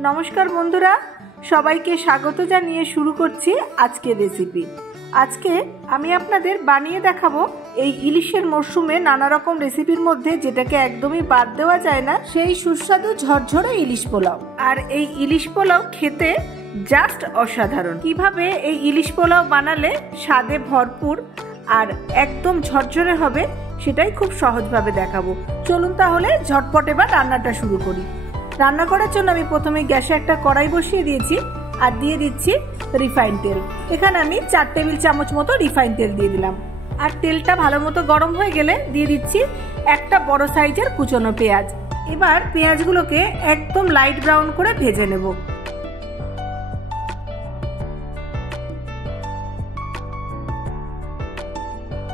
नमस्कार बंधुरा सबाइके स्वागत जानिए शुरू करছি আজকের রেসিপি। আজকে আমি আপনাদের বানিয়ে দেখাবো এই ইলিশের মরশুমে নানা রকম রেসিপির মধ্যে যেটাকে একদমই বাদ দেওয়া যায় না সেই সুস্বাদু ঝরঝরে ইলিশ পোলাও। আর এই ইলিশ পোলাও খেতে জাস্ট অসাধারণ। কিভাবে এই ইলিশ পোলাও বানালে স্বাদে ভরপুর আর একদম ঝরঝরে হবে সেটাই খুব সহজভাবে দেখাবো। চলুন তাহলে ঝটপট এবার রান্নাটা শুরু করি। রান্না করার জন্য আমি প্রথমে গ্যাসে একটা কড়াই বসিয়ে দিয়েছি আর দিয়ে দিচ্ছি রিফাইন তেল। এখানে আমি 4 টেবিল চামচ মতো রিফাইন তেল দিয়ে দিলাম। আর তেলটা ভালো মতো গরম হয়ে গেলে দিয়ে দিচ্ছি একটা বড় সাইজের কুচনো পেঁয়াজ। এবার পেঁয়াজগুলোকে একদম লাইট ব্রাউন করে ভেজে নেব।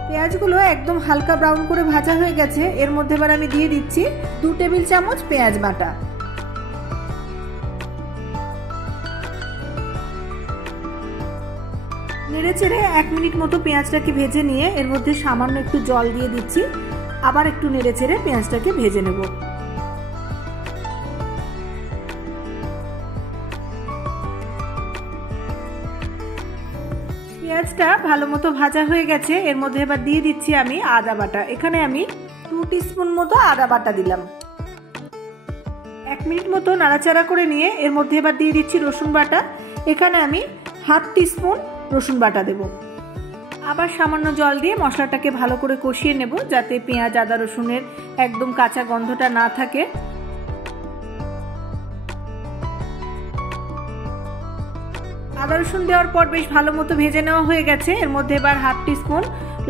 পেঁয়াজগুলো একদম হালকা ব্রাউন করে ভাজা হয়ে গেছে। এর মধ্যে এবার আমি দিয়ে দিচ্ছি 2 টেবিল চামচ পেঁয়াজ বাটা। নেড়েচেড়ে 1 মিনিট মতো পেঁয়াজটাকে ভেজে নিয়ে এর মধ্যে সামান্য একটু জল দিয়ে দিচ্ছি। আবার একটু নেড়েচেড়ে পেঁয়াজটাকে ভেজে নেব। পেঁয়াজটা ভালো মতো ভাজা হয়ে গেছে। এর মধ্যে এবার দিয়ে দিচ্ছি আমি আদা বাটা। এখানে আমি 2 টিস্পুন মতো আদা বাটা দিলাম। 1 মিনিট মতো নাড়াচাড়া করে নিয়ে এর মধ্যে এবার দিয়ে দিচ্ছি রসুন বাটা। এখানে আমি 1/2 টিস্পুন রসুন বাটা দেব। আবার সামান্য জল দিয়ে মশলাটাকে ভালো করে কষিয়ে নেব যাতে পেঁয়াজ আদা রসুনের একদম কাঁচা গন্ধটা না থাকে। আদা রসুন দেওয়ার পর বেশ ভালো মতো ভেজে নেওয়া হয়ে গেছে। এর মধ্যে এবার 1/2 টিস্পুন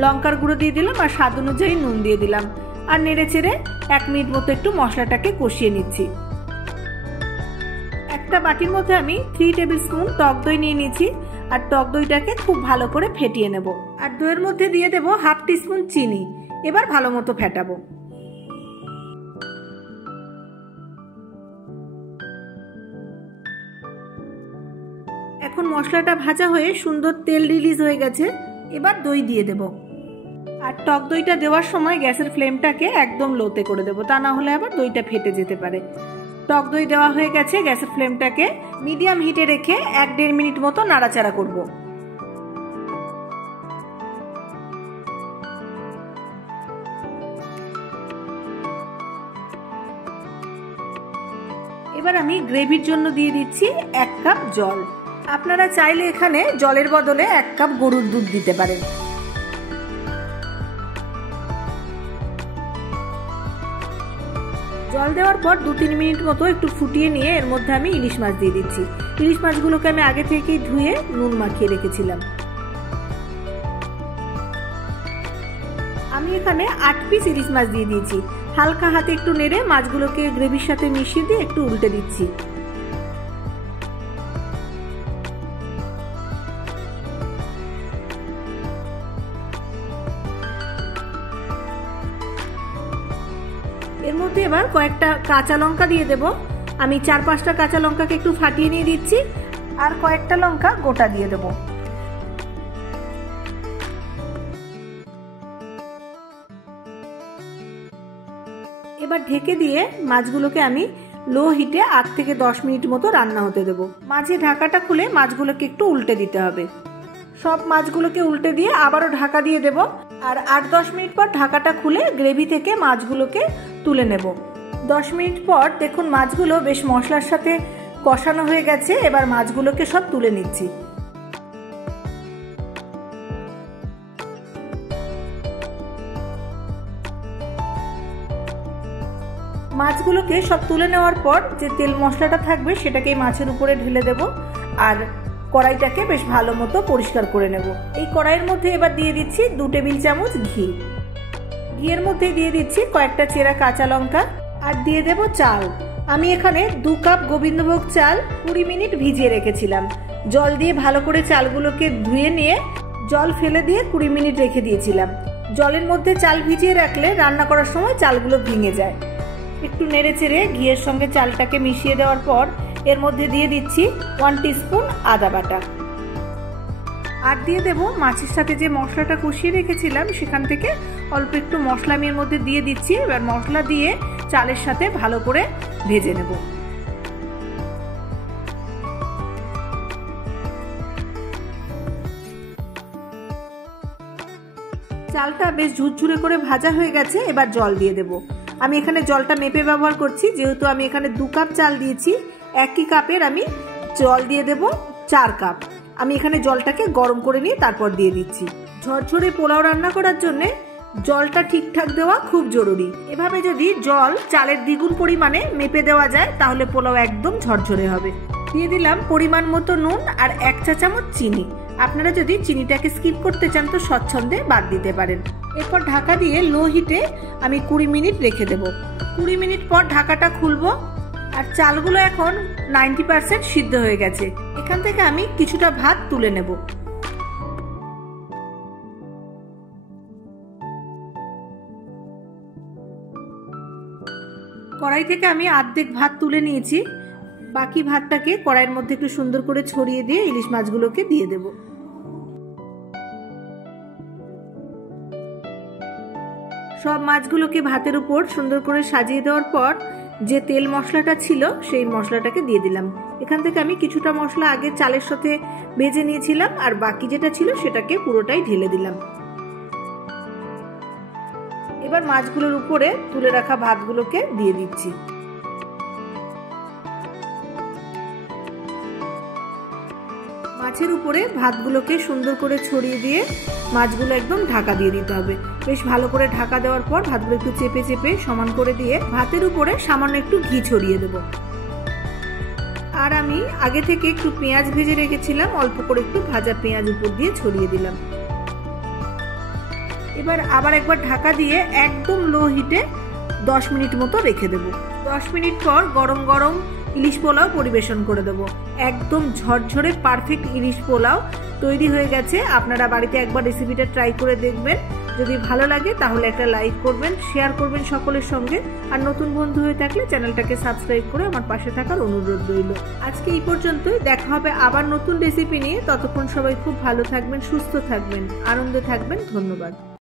লঙ্কার গুঁড়ো দিয়ে দিলাম আর স্বাদ অনুযায়ী নুন দিয়ে দিলাম। আর নেড়ে চেড়ে 1 মিনিট মতো একটু মশলাটাকে কষিয়ে নিচ্ছি। একটা বাটির মধ্যে আমি 3 টেবিল স্পুন টক দই নিয়ে নিয়েছি আর টক দইটাকে খুব ভালো করে ফেটিয়ে নেব। আর দইয়ের মধ্যে দিয়ে দেব 1/2 টিস্পুন চিনি। এবার ভালো মতো ফেটাবো। এখন মশলাটা ভাজা হয়ে সুন্দর তেল রিলিজ হয়ে গেছে। এবার দই দিয়ে দেব। আর টক দইটা দেওয়ার সময় গ্যাসের ফ্লেমটাকে একদম লোতে করে দেব, তা না হলে আবার দইটা ফেটে যেতে পারে। টক দই দেওয়া হয়ে গেছে। গ্যাসের ফ্লেমটাকে মিডিয়াম হিটে রেখে 1-1.5 মিনিট মতো নাড়াচাড়া করব। এবার আমি গ্রেভির জন্য দিয়ে দিচ্ছি 1 কাপ জল। আপনারা চাইলে এখানে জলের বদলে 1 কাপ গরুর দুধ দিতে পারেন। জল দেওয়ার পর 2-3 মিনিট মতো একটু ফুটিয়ে নিয়ে এর মধ্যে আমি ইলিশ মাছ দিয়ে দিচ্ছি। ইলিশ মাছগুলোকে আমি আগে থেকেই ধুয়ে নুন মাখিয়ে রেখেছিলাম। আমি এখানে 8 পিস ইলিশ মাছ দিয়ে দিয়েছি। হালকা হাতে একটু নেড়ে মাছগুলোকে গ্রেভির সাথে মিশিয়ে দিয়ে একটু উল্টে দিচ্ছি। এর মধ্যে এবার কয়েকটা কাঁচা লঙ্কা দিয়ে দেব। আমি 4-5টা কাঁচা লঙ্কাকে একটু ফাটিয়ে নিয়ে দিচ্ছি আর কয়েকটা লঙ্কা গোটা দিয়ে দেব। এবার ঢেকে দিয়ে মাছগুলোকে আমি লো হিটে 8 থেকে 10 মিনিট মতো রান্না হতে দেব। মাঝে ঢাকাটা খুলে মাছগুলোকে একটু উল্টে দিতে হবে। সব মাছগুলোকে উল্টে দিয়ে আবারও ঢাকা দিয়ে দেব। আর 8-10 মিনিট পর ঢাকাটা খুলে গ্রেভি থেকে মাছগুলোকে তুলে নেব। 10 মিনিট পর দেখুন মাছগুলো বেশ মশলার সাথে কষানো হয়ে গেছে। এবার মাছগুলোকে সব তুলে নিচ্ছি। মাছগুলোকে সব তুলে নেওয়ার পর যে তেল মশলাটা থাকবে সেটাকে মাছের উপরে ঢেলে দেব আর কড়াইটাকে বেশ ভালো মতো পরিষ্কার করে নেব। এই কড়াইয়ের মধ্যে এবার দিয়ে দিচ্ছি 2 টেবিল চামচ ঘি। ঘিয়ের মধ্যে দিয়ে দিচ্ছি কয়েকটা চেরা কাঁচা লঙ্কা আর দিয়ে দেব চাল। আমি এখানে 2 কাপ গোবিন্দভোগ চাল 20 মিনিট ভিজিয়ে রেখেছিলাম। জল দিয়ে ভালো করে চালগুলোকে ধুয়ে নিয়ে জল ফেলে দিয়ে 20 মিনিট রেখে দিয়েছিলাম। জলের মধ্যে চাল ভিজিয়ে রাখলে রান্না করার সময় চালগুলো ভেঙে যায়। একটু নেড়ে চেড়ে ঘিয়ের সঙ্গে চালটাকে মিশিয়ে দেওয়ার পর এর মধ্যে দিয়ে দিচ্ছি 1 টিস্পুন আদা বাটা। আর দিয়ে দেব মাছের সাথে যে মশলাটা কষিয়ে রেখেছিলাম সেখান থেকে অল্প একটু মশলা আমি এর মধ্যে দিয়ে দিচ্ছি। এবার মশলা দিয়ে চালের সাথে ভালো করে ভেজে নেব। চালটা বেশ ঝুরঝুরে করে ভাজা হয়ে গেছে, এবার জল দিয়ে দেব। আমি এখানে জলটা মেপে ব্যবহার করছি, যেহেতু আমি এখানে 2 কাপ চাল দিয়েছি, একই কাপের আমি জল দিয়ে দেব 4 কাপ। আমি এখানে জলটাকে গরম করে নিয়ে তারপর দিয়ে দিচ্ছি। ঝরঝরে পোলাও রান্না করার জন্য জলটা ঠিকঠাক দেওয়া খুব জরুরি। এভাবে যদি জল চালের দ্বিগুণ পরিমাণে মেপে দেওয়া যায় তাহলে পোলাও একদম ঝরঝরে হবে। দিয়ে দিলাম পরিমাণ মতো নুন আর 1 চা চামচ চিনি। আপনারা যদি চিনিটাকে স্কিপ করতে চান তো স্বচ্ছন্দে বাদ দিতে পারেন। এরপর ঢাকা দিয়ে লো হিটে আমি 20 মিনিট রেখে দেব। 20 মিনিট পর ঢাকাটা খুলবো আর চালগুলো এখন 90% সিদ্ধ হয়ে গেছে। এখান থেকে আমি কিছুটা ভাত তুলে নেব। কড়াই থেকে আমি অর্ধেক ভাত তুলে নিয়েছি। বাকি ভাতটাকে কড়াইয়ের মধ্যে একটু সুন্দর করে ছড়িয়ে দিয়ে ইলিশ মাছগুলোকে দিয়ে দেব। সব মাছগুলোকে ভাতের উপর সুন্দর করে সাজিয়ে দেওয়ার পর যে তেল মশলাটা ছিল সেই মশলাটাকে দিয়ে দিলাম। এখান থেকে আমি কিছুটা মশলা আগে চালের সাথে ভেজে নিয়েছিলাম আর বাকি যেটা ছিল সেটাকে পুরোটাই ঢেলে দিলাম। এবার মাছগুলোর উপরে তুলে রাখা ভাতগুলোকে দিয়ে দিচ্ছি। মাছের উপরে ভাতগুলোকে সুন্দর করে ছড়িয়ে দিয়ে মাছগুলো একদম ঢাকা দিয়ে দিতে হবে। বেশ ভালো করে ঢাকা দেওয়ার পর ভাতগুলো একটু চেপে চেপে সমান করে দিয়ে ভাতের উপরে সামান্য একটু ঘি ছড়িয়ে দেব। আর আমি আগে থেকে একটু পেঁয়াজ ভেজে রেখেছিলাম, অল্প করে একটু ভাজা পেঁয়াজ উপর দিয়ে ছড়িয়ে দিলাম। এবার আবার একবার ঢাকা দিয়ে একদম লো হিটে 10 মিনিট মতো রেখে দেব। 10 মিনিট পর গরম গরম ইলিশ পোলাও পরিবেশন করে দেব। একদম ঝরঝরে পারফেক্ট ইলিশ পোলাও তৈরি হয়ে গেছে। আপনারা বাড়িতে একবার রেসিপিটা ট্রাই করে দেখবেন। যদি ভালো লাগে তাহলে একটা লাইক করবেন, শেয়ার করবেন সকলের সঙ্গে। আর নতুন বন্ধু হয়ে থাকলে চ্যানেলটাকে সাবস্ক্রাইব করে আমার পাশে থাকার অনুরোধ রইল। আজকে এই পর্যন্তই, দেখা হবে আবার নতুন রেসিপি নিয়ে। ততক্ষণ সবাই খুব ভালো থাকবেন, সুস্থ থাকবেন, আনন্দে থাকবেন। ধন্যবাদ।